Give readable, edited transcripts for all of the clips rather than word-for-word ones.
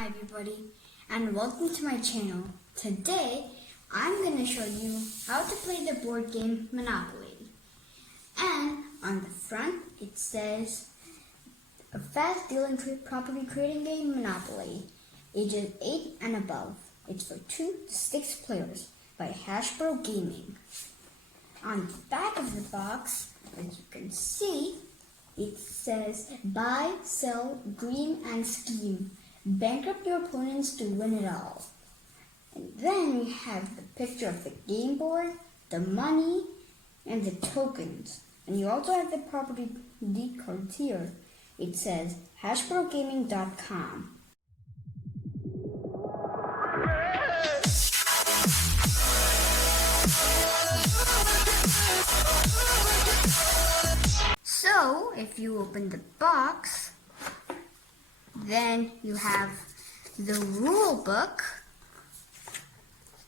Hi everybody, and welcome to my channel. Today I'm going to show you how to play the board game Monopoly. And on the front it says a fast dealing property creating game Monopoly, ages 8 and above. It's for 2 to 6 players by Hasbro Gaming. On the back of the box, as you can see, it says buy, sell, green, and scheme. Bankrupt your opponents to win it all. And then we have the picture of the game board, the money, and the tokens. And you also have the property deed cards here. It says HasbroGaming.com. So, if you open the box, then you have the rule book,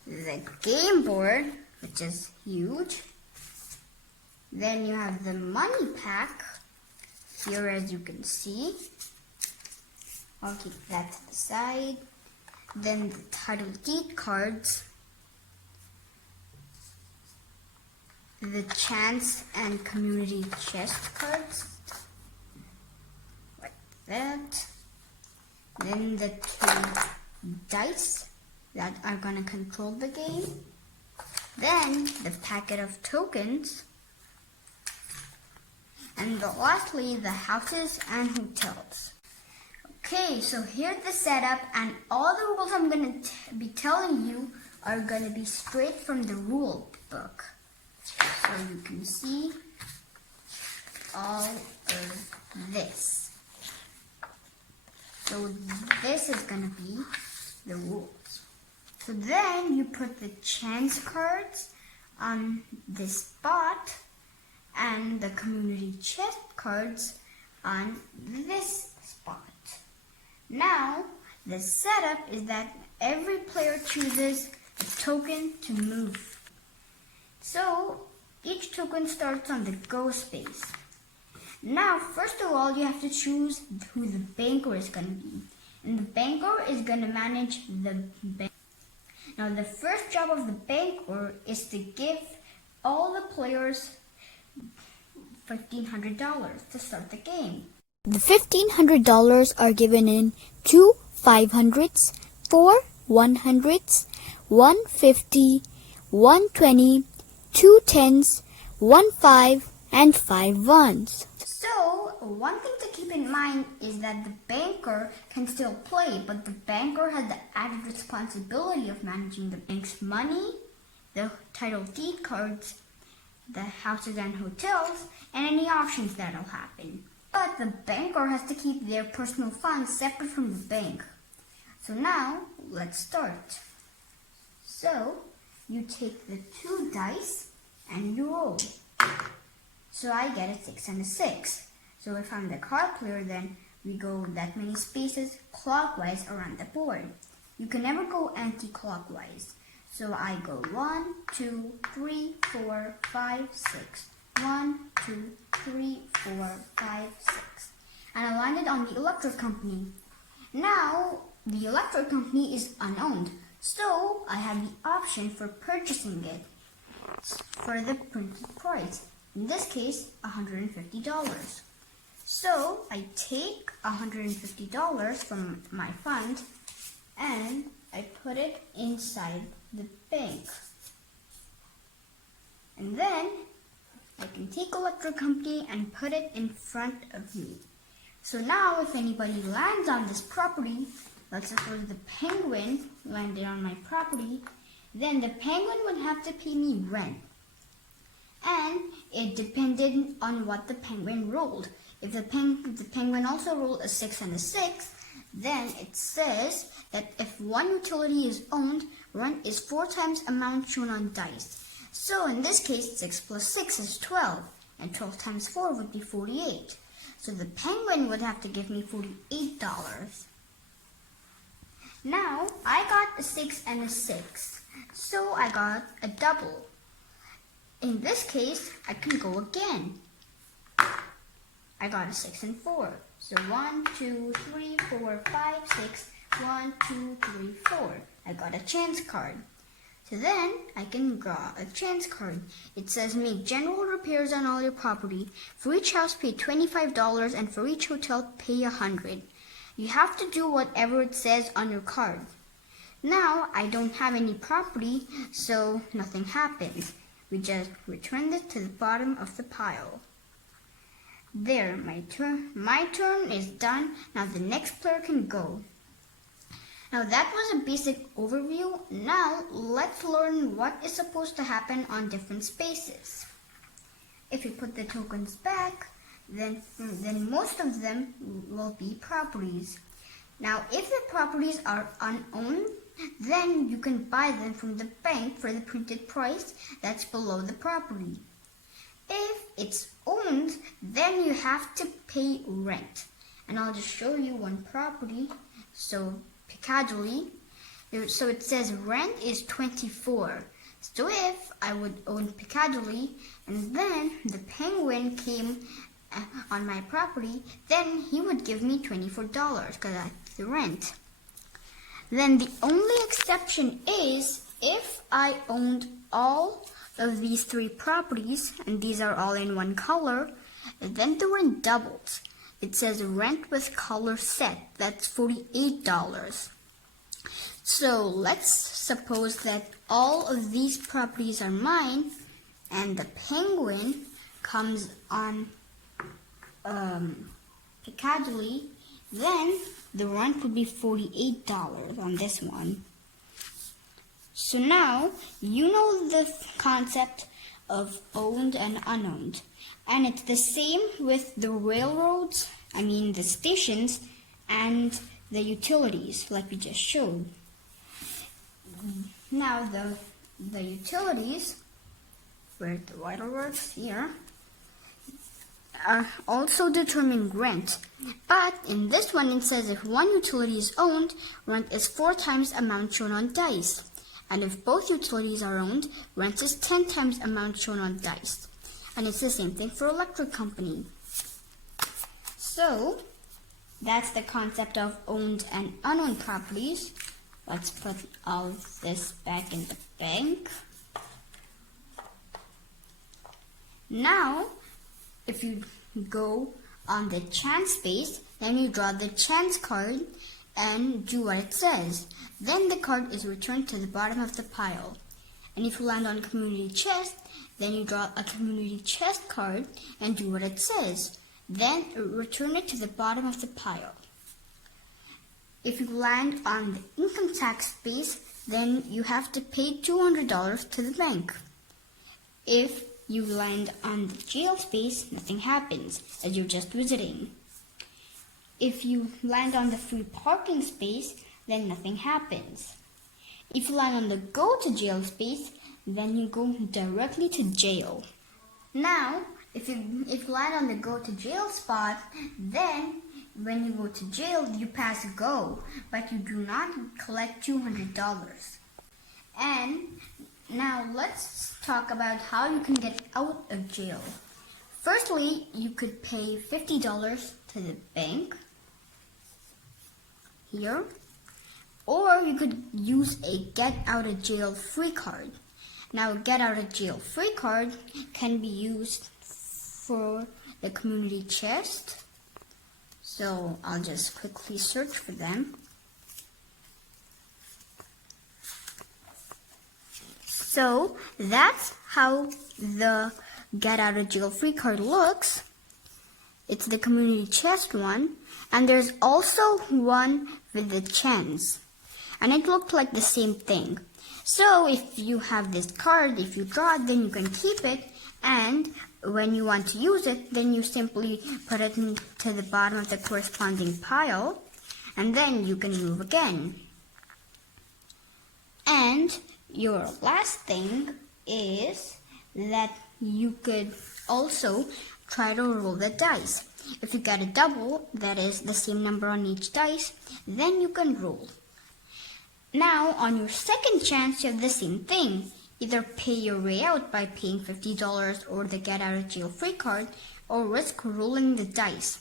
the game board, which is huge. Then you have the money pack, here as you can see. I'll keep that to the side. Then the title deed cards, the chance and community chest cards, like that. Then the 2 dice that are going to control the game. Then the packet of tokens. And lastly, the houses and hotels. Okay, so here's the setup, and all the rules I'm going to be telling you are going to be straight from the rule book. So you can see all of this. So this is going to be the rules. So then you put the chance cards on this spot and the community chest cards on this spot. Now, the setup is that every player chooses a token to move. So, each token starts on the go space. Now, first of all, you have to choose who the banker is going to be. And the banker is going to manage the bank. Now, the first job of the banker is to give all the players $1,500 to start the game. The $1,500 are given in 2 500s, 4 100s, 150, 120, 2 10s, 1 5, and 5 1s. So, one thing to keep in mind is that the banker can still play, but the banker has the added responsibility of managing the bank's money, the title deed cards, the houses and hotels, and any auctions that'll happen. But the banker has to keep their personal funds separate from the bank. So now, let's start. So, you take the 2 dice and you roll. So I get a 6 and a 6. So if I'm the card player, then we go that many spaces clockwise around the board. You can never go anti-clockwise. So I go 1, 2, 3, 4, 5, 6. 1, 2, 3, 4, 5, 6. And I landed on the electric company. Now, the electric company is unowned. So I have the option for purchasing it for the printed price. In this case, $150. So I take $150 from my fund and I put it inside the bank. And then I can take electric company and put it in front of me. So now if anybody lands on this property, let's suppose the penguin landed on my property, then the penguin would have to pay me rent. And it depended on what the penguin rolled. If the penguin also rolled a 6 and a 6, then it says that if one utility is owned, rent is 4 times amount shown on dice. So in this case, 6 plus 6 is 12, and 12 times 4 would be 48. So the penguin would have to give me $48. Now, I got a 6 and a 6, so I got a double. In this case, I can go again. I got a 6 and 4. So 1, 2, 3, 4, 5, 6. 1, 2, 3, 4. I got a chance card. So then I can draw a chance card. It says make general repairs on all your property. For each house pay $25 and for each hotel pay $100. You have to do whatever it says on your card. Now I don't have any property, so nothing happens. We just return it to the bottom of the pile. There, my turn is done. Now the next player can go. Now that was a basic overview. Now let's learn what is supposed to happen on different spaces. If you put the tokens back, then most of them will be properties. Now if the properties are unowned, then you can buy them from the bank for the printed price that's below the property. If it's owned, then you have to pay rent. And I'll just show you one property. So Piccadilly, so it says rent is $24. So if I would own Piccadilly and then the Penguin came on my property, then he would give me $24 because that's the rent. Then the only exception is if I owned all of these 3 properties, and these are all in one color, then the rent doubles. It says rent with color set, that's $48. So let's suppose that all of these properties are mine, and the Penguin comes on Piccadilly, then the rent would be $48 on this one. So now you know the concept of owned and unowned. And it's the same with the railroads, the stations, and the utilities, like we just showed. Now the utilities, where the waterworks here, are also determine rent. But in this one it says if one utility is owned, rent is 4 times amount shown on dice. And if both utilities are owned, rent is 10 times amount shown on dice. And it's the same thing for electric company. So that's the concept of owned and unowned properties. Let's put all of this back in the bank. Now, if you go on the chance space, then you draw the chance card and do what it says. Then the card is returned to the bottom of the pile. And if you land on community chest, then you draw a community chest card and do what it says. Then return it to the bottom of the pile. If you land on the income tax space, then you have to pay $200 to the bank. If you land on the jail space, nothing happens, as you're just visiting. If you land on the free parking space, then nothing happens. If you land on the go to jail space, then you go directly to jail. Now, if you land on the go to jail spot, then when you go to jail, you pass go, but you do not collect $200. And now let's talk about how you can get out of jail. Firstly, you could pay $50 to the bank here, or you could use a get out of jail free card. Now, a get out of jail free card can be used for the community chest. So I'll just quickly search for them. So that's how the get out of jail free card looks. It's the community chest one, and there's also one with the chance, and it looked like the same thing. So if you have this card, if you draw it, then you can keep it, and when you want to use it, then you simply put it to the bottom of the corresponding pile, and then you can move again. And your last thing is that you could also try to roll the dice. If you get a double, that is the same number on each dice, then you can roll. Now, on your second chance, you have the same thing. Either pay your way out by paying $50 or the get out of jail free card, or risk rolling the dice.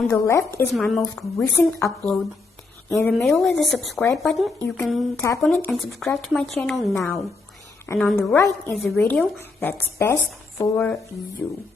On the left is my most recent upload. In the middle is the subscribe button. You can tap on it and subscribe to my channel now. And on the right is a video that's best for you.